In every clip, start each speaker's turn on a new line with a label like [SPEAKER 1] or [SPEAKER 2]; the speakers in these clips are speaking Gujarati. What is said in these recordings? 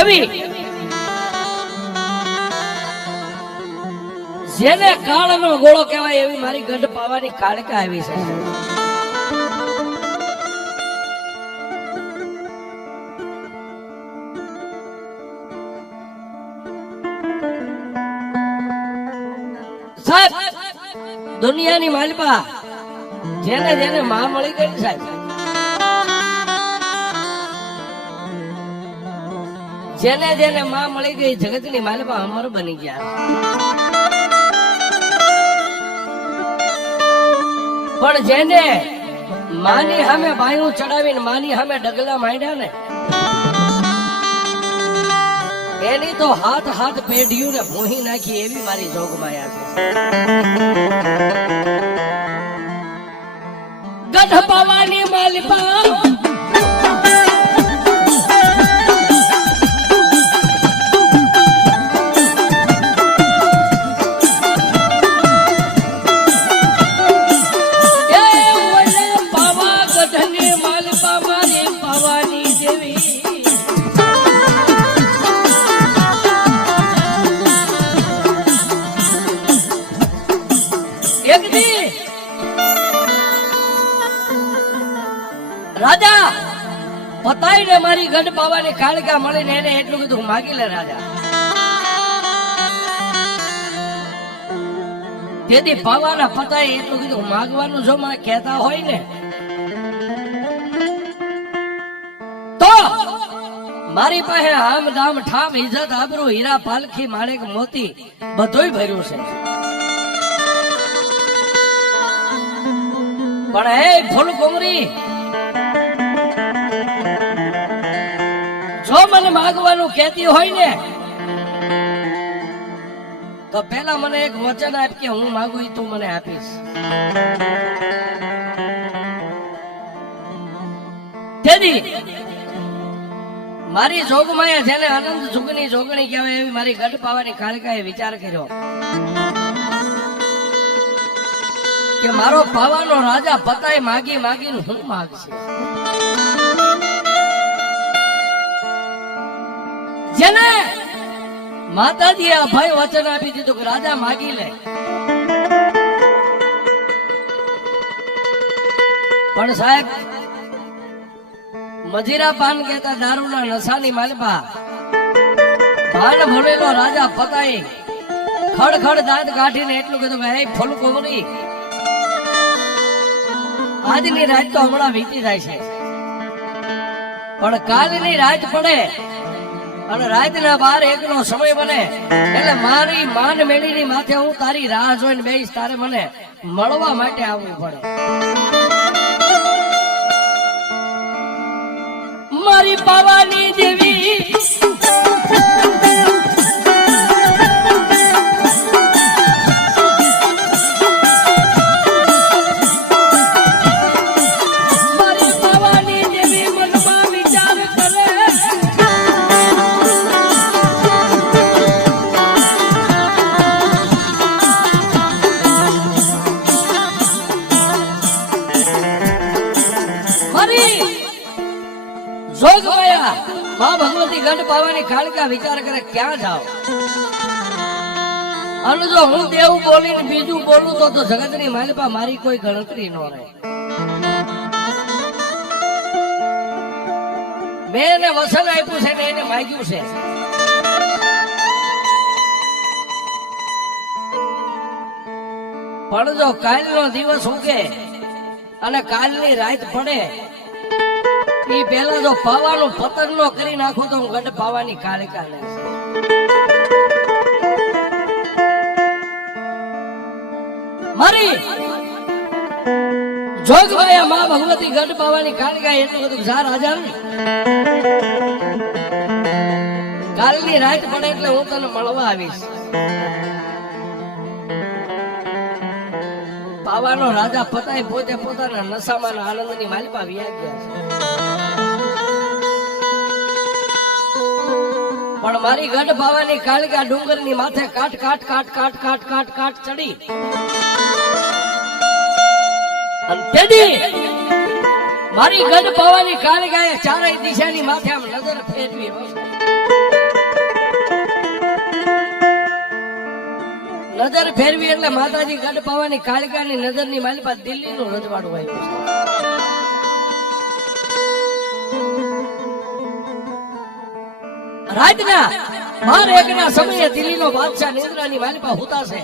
[SPEAKER 1] એવી. જેને કાળનો ગોળો કહેવાય એવી મારી ગંઢ પાવાની કાળકા આવી છે. દુનિયાની માલપા જેને જેને માં મળી ગઈ સાહેબ. જેને જેને માં મળી ગઈ જગતની માલિપા અમારો બની ગયા. પણ જેને માની સામે બાયું ચડાવીને માની સામે ડગલા માંડ્યા ને, એની તો હાથ હાથ પેઢીયું ને ભોહી નાખી એવી મારી જોગમાયા છે. ગઢ પાવાની માલિપા પાવાની કાળકા મળીને એને એટલું બધું માગી લે રાજા. તેથી પાવાના પતાએ એટલું કીધું માગવાનું જો મને કહેતા હોય ને, તો મારી પાસે આમ દામ ઠામ ઇજત આબરૂ, હીરા, પાલખી, માણેક, મોતી બધુંય ભર્યું છે. પણ હે ફૂલ કોમરી જો મને માગવાનું કહેતી હોય ને, તો પેલા મને એક વચન આપ કે હું માંગુ ઈ તું મને આપીશ. તેથી મારી જોગમાએ જેને આનંદ સુખની જોગણી કહેવાય એવી મારી ગઢ પાવાની કાળકાએ વિચાર કર્યો કે મારો પાવાનો રાજા પતાય માગી માગીને હું માગશે? જેને માતાજીએ અભય વચન આપી દીધું કે રાજા માગી લે. પણ સાહેબ, મજીરા પાન કહેતા દારૂના નશાની માલપા. ભાન ભરેલો રાજા પતાઈ ખડ ખડ દાંત કાઢીને એટલું કીધું કે ફૂલ કોમરી આજની રાત તો હમણાં વીતી જાય છે. પણ કાલની રાત પડે અને રાતના બાર એકનો સમય બને એટલે મારી માન મેળીની માથે હું તારી રાહ જોઈને બેહીશ, તારે મને મળવા માટે આવવું પડે. મારી પાવાની દેવી. પાવાની ખાલકા વિચાર કરે, ક્યાં જાઓ? અને જો હું દેવું બોલીને બીજું બોલું તો તો જગતની માલપા મારી કોઈ ગણતરી ન રહે. મેં એને વસન આપ્યું છે ને એને માગ્યું છે. પણ જો કાલનો દિવસ ઉગે અને કાલની રાત પડે એ પેલા જો પાવાનું પતન નો કરી નાખું તો હું ગઢ પાવાની કાળિકા લઈશ મારી જોગમાયા માં ભગવતી ગઢ પાવાની કાળિકા એટલું બધું જા રાજા કાલની રાત પડે એટલે હું તને મળવા આવીશ. પાવાનો રાજા પતાય પોતે પોતાના નશામાં આનંદની માલિપા વ્યા ગયા છે. પણ મારી ગઢ ભાવાની કાળકા ડુંગરની માથે કાટ કાટ કાટ કાટ કાટ કાટ કાટ ચડી. મારી ગઢ ભાવાની કાળ એ ચારેય દિશાની માથે આમ નજર ફેરવી નજર ફેરવી એટલે માતાજી ગઢ પાવાની કાળિકાની નજરની માલી પાસે દિલ્હીનું રજવાડું આવ્યું છે. રાતના બાર એકના સમયે દિલ્હીનો બાદશાહ નિંદ્રાની વાલપા હુતાશે.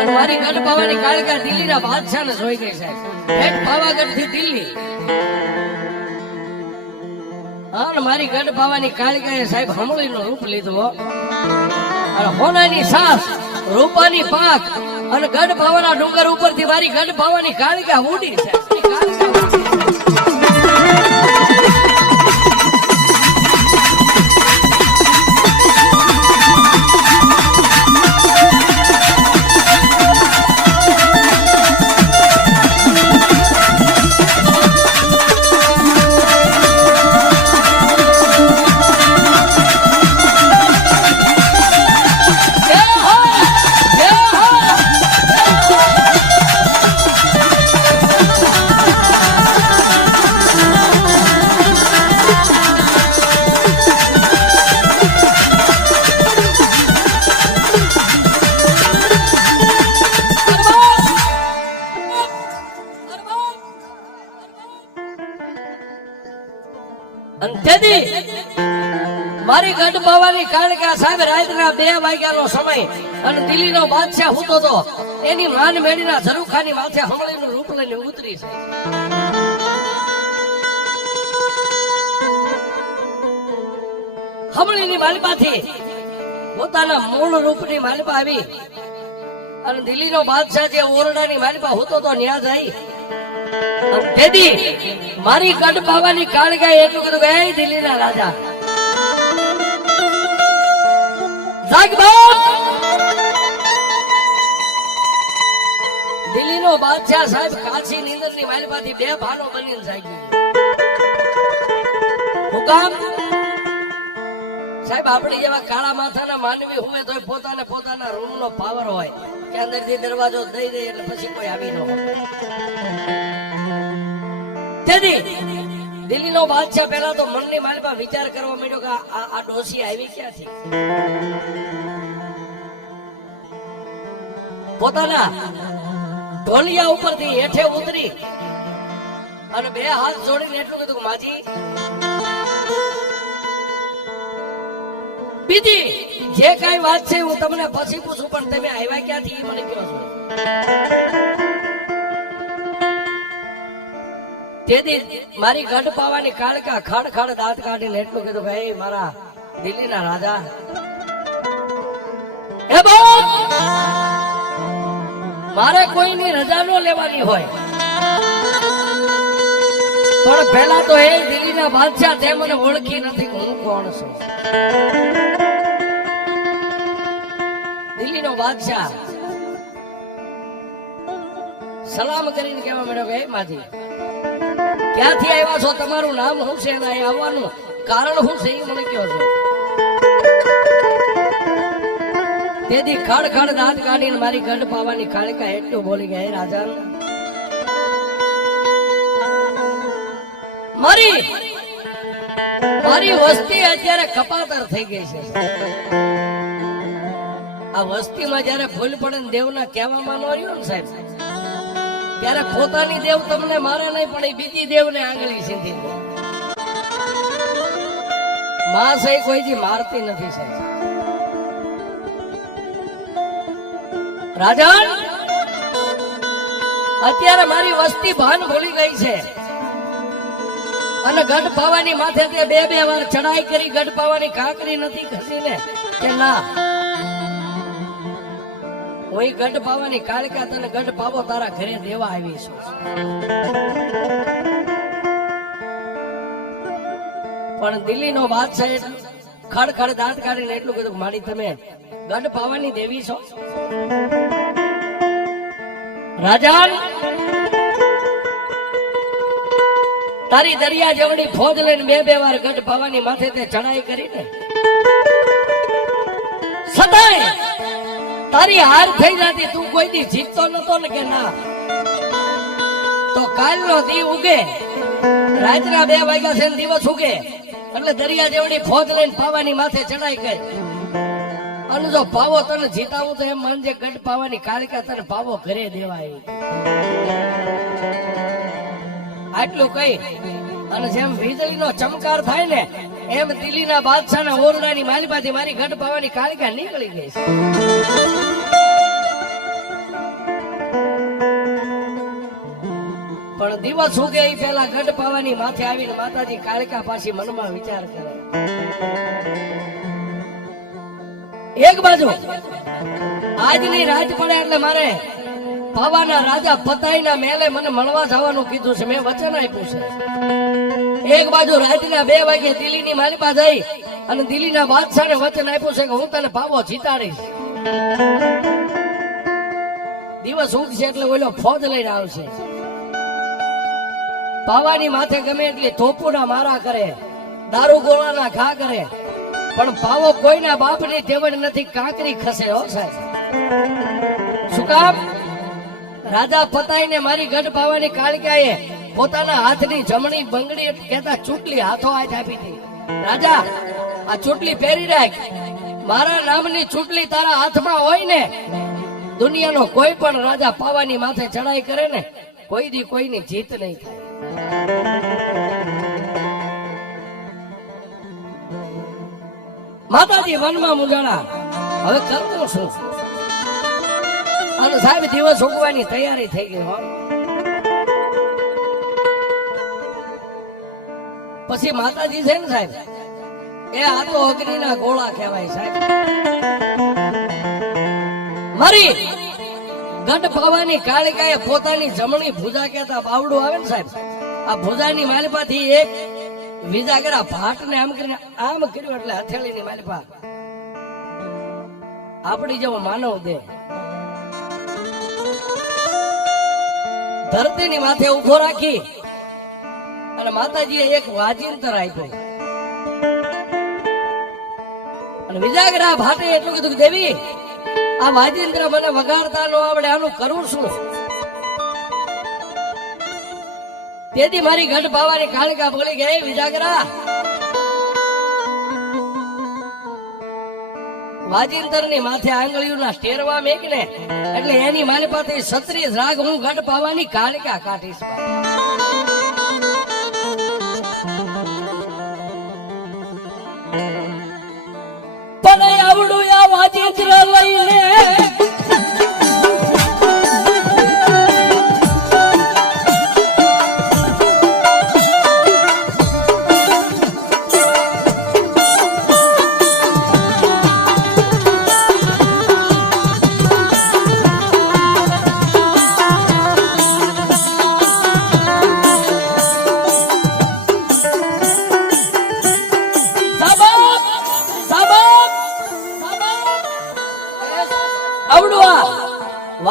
[SPEAKER 1] અને મારી ગઢ પાવાની કાળિકા દિલ્હીના બાદશાહને જોઈ ગઈ છે. એક પાવાગઢથી દિલ્હી અને મારી ગઢ પાવાની કાળિકાએ સાહેબ હમળીનું રૂપ લીધો. અને હોનાની સાસ, રૂપાની પાક અને ગઢ ભાવાના ડુંગર ઉપરથી મારી ગઢ ભાવાની કાળકા ઉડી છે. મારી કારણ કે આ સાહેબ રાતના બે વાગ્યાનો સમય અને દિલ્હીનો બાદશાહ હૂતો હતો એની માન મેળીના ઝરૂખાની માથે હમળીનું રૂપ લઈને ઉતરી છે હમળીની માલિપાથી પોતાના મૂળ રૂપની માલિપા આવી અને દિલ્હીનો બાદશાહ જે ઓરડાની માલિપા હોતો તો ન્યા અને તેથી મારી ગઢ પાવાની કાળગાએ એટલું કીધું કે દિલ્હીના રાજા સાહેબ આપણે જેવા કાળા માથાના માનવી હોય તો પોતાને પોતાના રૂમનો પાવર હોય. કે અંદરથી દરવાજો દઈ દે એટલે પછી કોઈ આવી ન દિલ્હીનો બાદશાહ પહેલા તો મનની માલિપા વિચાર કરવા માંડ્યો કે આ ડોસી આવી ક્યાંથી પોતાના ઢોલિયા ઉપરથી હેઠે ઉતરી અને બે હાથ જોડીને એટલું કીધું કે માજી, બીજી, જે કઈ વાત છે હું તમને પછી પૂછું, પણ તમે આવ્યા ક્યાંથી? મને કહો છો? તેથી મારી ગઢ પાવાની કાળકા ખાડ ખાડ દાંત કાઢીને એટલું કીધું ભાઈ મારા દિલ્હીના રાજા. એ બોલ! મારે કોઈની રજા ન લેવાની હોય. પણ પહેલા તો એ દિલ્હીના બાદશાહ તે મને ઓળખી નથી હું કોણ છું. દિલ્હીનો બાદશાહ સલામ કરીને કહેવા માંડ્યો કે, "હે માજી ક્યાંથી આવ્યા છો? તમારું નામ શું છે આવવાનું કારણ શું છે મને કહો છો. તેથી ખડ ખડ દાંત કાઢીને મારી ગઢ પાવાની કાળિકા એટલું બોલી ગયા, "હે રાજા, મારી મારી વસ્તી અત્યારે કપાતર થઈ ગઈ છે. આ વસ્તીમાં જયારે ભૂલ પડે દેવના કહેવામાં ન રહ્યો ને સાહેબ ત્યારે પોતાની દેવ તમને મારે નહીં, પણ એ બીજી દેવને આંગળી સીધી. માં છે કોઈથી મારતી નથી સાહેબ. રાજન, અત્યારે મારી વસ્તી ભાન ભૂલી ગઈ છે. અને ગઢ પાવાની માથે બે બે વાર ચડાઈ કરી, ગઢ પાવાની કાંકરી નથી ઘસીને કે ના. હું ગઢ પાવાની કાળકા તને ગઢ પાવો, તારા ઘરે દેવા આવી છું. પણ દિલ્હીનો બાદશાહ એટલું ખડ ખડ દાંત કાઢીને એટલું કીધું માડી તમે ગઢ પાવાની દેવી છો? રાજા તારી દરિયા જેવડી ફોજ લઈને બે બે વાર ગઢ પાવાની માથે તે ચડાઈ કરીને તારી હાર થઈ જતી, તું કોઈ દી જીતતો નતો ને કે ના? તો કાલનો દી ઉગે. રાતના બે વાગ્યા છે દિવસ ઉગે. એટલે દરિયા જેવડી ફોજ લઈને પાવાની માથે ચડાઈ ગઈ. અને જો પાવો તને જીતાવું તો એમ માનજે ગઢ પાવાની કાળકા તને પાવો ઘરે દેવાય. આટલું કઈ અને જેમ વીજળીનો ચમકાર થાય ને એમ દિલ્હીના બાદશાહના ઓરડાની માલિપાથી મારી ગઢ પાવાની કાલિકા નીકળી ગઈ છે. પણ દિવસ ઉગે એ પેલા ગઢ પાવાની માથે આવીને માતાજી કાલિકા પાછી મનમાં વિચાર કરે. એક બાજુ, આજની રાત પડે એટલે મારે પાવાના રાજા પતાઈના મેલે મને મળવા જવાનું કીધું છે. મેં વચન આપ્યું છે. એક બાજુ રાતના બે વાગે દિલ્હીની મારી પાસે જઈ અને દિલ્હીના બાદશાહને વચન આપ્યું છે કે હું તને ભાવો જીતાડીશ. દિવસ ઉગશે એટલે ઓલો ફોજ લઈને આવશે. પાવાની માથે ગમે એટલી તોપુના મારા કરે, દારૂ ગોળાના ઘા કરે, પણ પાવો કોઈના બાપની તેવડ નથી, કાંકરી ખસે, હો સાહેબ. શું કામ? રાજા પતાઈને મારી ગઢ પાવાની કાળિકાએ પોતાના હાથની જમણી બંગડી કહેતા ચૂંટલી હાથો હાથ આપી હતી. રાજા, આ ચૂંટલી પહેરી રાખ. મારા નામની ચૂંટલી તારા હાથમાં હોય ને, દુનિયાનો કોઈ પણ રાજા પાવાની માથે ચડાઈ કરે ને, કોઈ દી કોઈની જીત નહીં થાય. માતાજી વનમાં મુંજાણા હવે કરતો શું? અને સાહેબ, દિવસ ઉગવાની તૈયારી થઈ ગઈ હો. પછી માતાજી છે ને સાહેબ, એ આ તો અગ્નિના ગોળા કહેવાય સાહેબ. મારી ગઢ પાવાની કાળિકાએ પોતાની જમણી ભૂજા કહેતા બાવડું આવે ને સાહેબ, આ ભુજાની માલિપાથી એક વિજાગરા ભાટ ને આમ કરીને આમ કર્યું એટલે હથેળીની માલિપા. આપણી જેવો માનવ દે ધરતીની માથે ઊભો રાખી અને માતાજીએ એક વાજિંતર આપ્યો. અને વિજાગરા ભાટે એટલું કીધું દેવી, આ વાજિંત્ર મને વગાડતા નો આવડે, આનું કરું શું તેથી મારી ગઢ પાવાની કાળકા પકડી ગઈ વિજાગરા વાજિંતરની માથે આંગળીઓના સ્ટેરવા મેક ને એટલે એની મારી પાસે છત્રીસ રાગ હું ગઢ પાવાની કાળકા કાઢીશ આવડું આ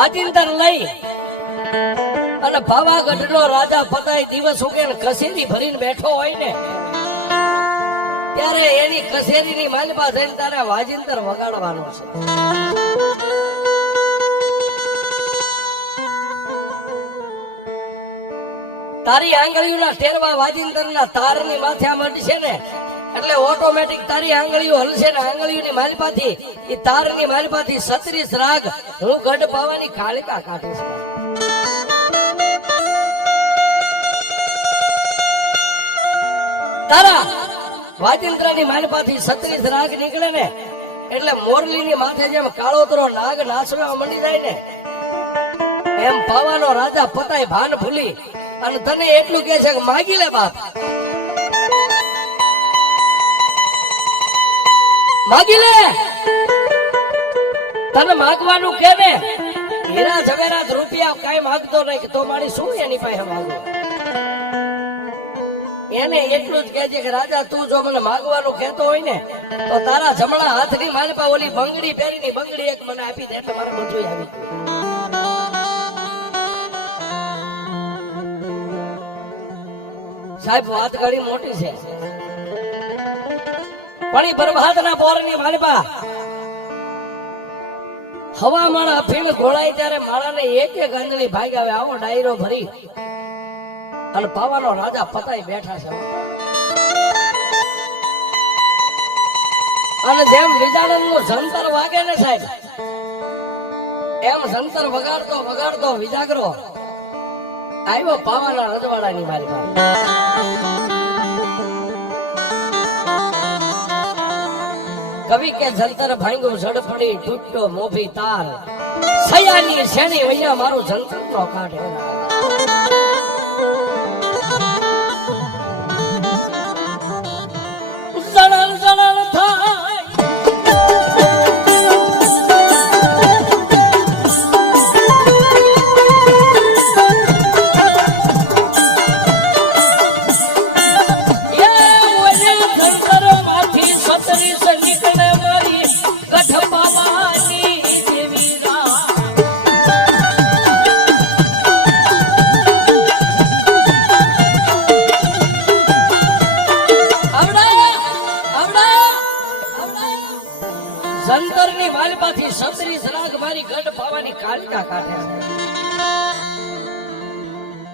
[SPEAKER 1] વાજિંતર લઈ. અને પાવાગઢ નો રાજા પતાય દિવસ ઉગે ને કસેરી ભરીને બેઠો હોય ને, ત્યારે એની કસેરી ની થઈને તારે વાજિંદર વગાડવાનો છે. તારી આંગળીઓના ટેરવા વાજિંતરના તારની માથે આમ ને એટલે ઓટોમેટિક તારી આંગળીઓ હલશે ને આંગળીઓની માલિપાથી એ તારની માલિપાથી સત્રીસ રાગ હું ગઢ પાવાની કાળિકા કાઢીશ. તારા વાજિંત્રની માલિપાથી સત્રીસ રાગ નીકળે ને, એટલે મોરલીની માથે જેમ કાળોતરો નાગ નાસવા મંડી જાય ને, એમ પાવાનો રાજા પતાય ભાન ભૂલી, અને તને એટલું કે છે કે માગી લે બાપ. માગી લે. તને માગવાનું કે ને? હીરા જવેરાત રૂપિયા કઈ માગતો નહીં તો મારી શું એની પાસે માગો એને એટલું જ કહેજે કે, રાજા, તું જો મને માગવાનું કહેતો હોય ને, તો તારા જમણા હાથની મારી પાસે ઓલી બંગડી પહેરીની બંગડી એક મને આપી દે, એટલે મારે બધું આવી સાહેબ, વાત ઘણી મોટી છે. પણ એ ની પોરની હવા માળા અફીણ ઘોળાય ત્યારે માળાને એક એક આંગળી ભાગ. આવે આવો ડાયરો ભરી. અને પાવાનો રાજા પતાઈ બેઠા છે. અને જેમ વિજાનંદનું જંતર વાગે ને સાહેબ, એમ જંતર વગાડતો વગાડતો વિજાગરો આવ્યો પાવાના રજવાડાની મારી પાસે. કવિ કે જંતર ભાંગ્યું, ઝડપડી તૂટ્યો મોભી તાર. સયાની શેણી વૈયા મારું જંતર નો કાઢે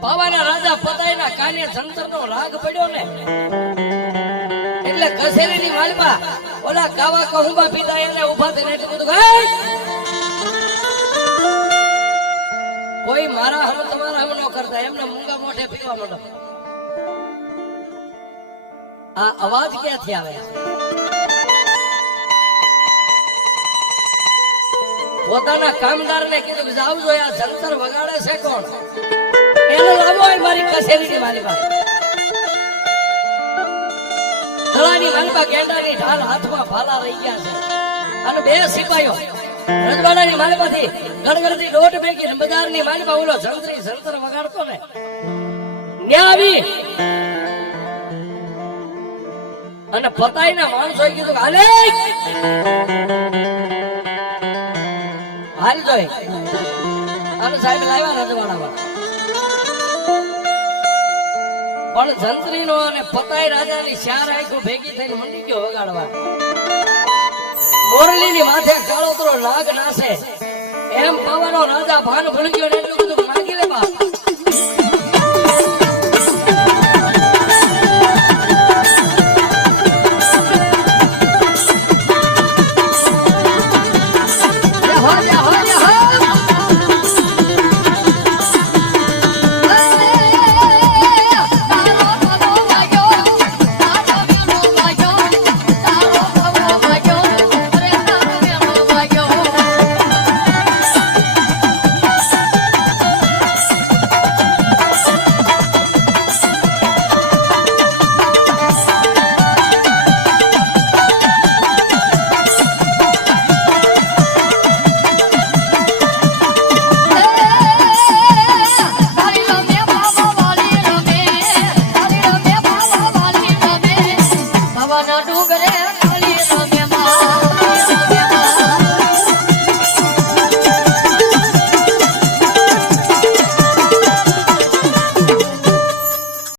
[SPEAKER 1] પાવાના રાજા પતાઈના કાને સંતરનો રાગ પડ્યો ને? એટલે કસેરીની માલિપા ઓલા કાવા કહુંબા પિતા એને ઊભા થઈને એટલું બધું કોઈ મારા હરો તમારા હમ ન કરતા, એમને મૂંગા મોઢે પીવા માંડો. આ અવાજ ક્યાંથી આવે? પોતાના કામદારને કીધું જાવ જો, આ જંતર વગાડે છે કોણ? એને લાવો એ મારી કસેરીની મારી પાસે. તળાની માલપા ગેંડાની ઢાલ હાથમાં ભાલા રહી ગયા છે. અને બે સિપાયો રજવાડાની માલપાથી ગણગણતી લોટ ભેગી બજારની માલપા ઓલો જંત્રી જંતર વગાડતો ને. ન્યા આવી. અને પતાઈના માણસો કીધું હાલે! હાલ જોઈ. અને સાહેબ લાવ્યા રજવાડામાં. પણ જંત્રીનો અને પતાઈ રાજાની ચાર આંખો ભેગી થઈને મંડી ગયો વગાડવા. મોરલીની માથે કાળોતરો નાગ નાશે. એમ પાવાનો રાજા ભાન ભૂલી ગયો એટલું બધું માગી લે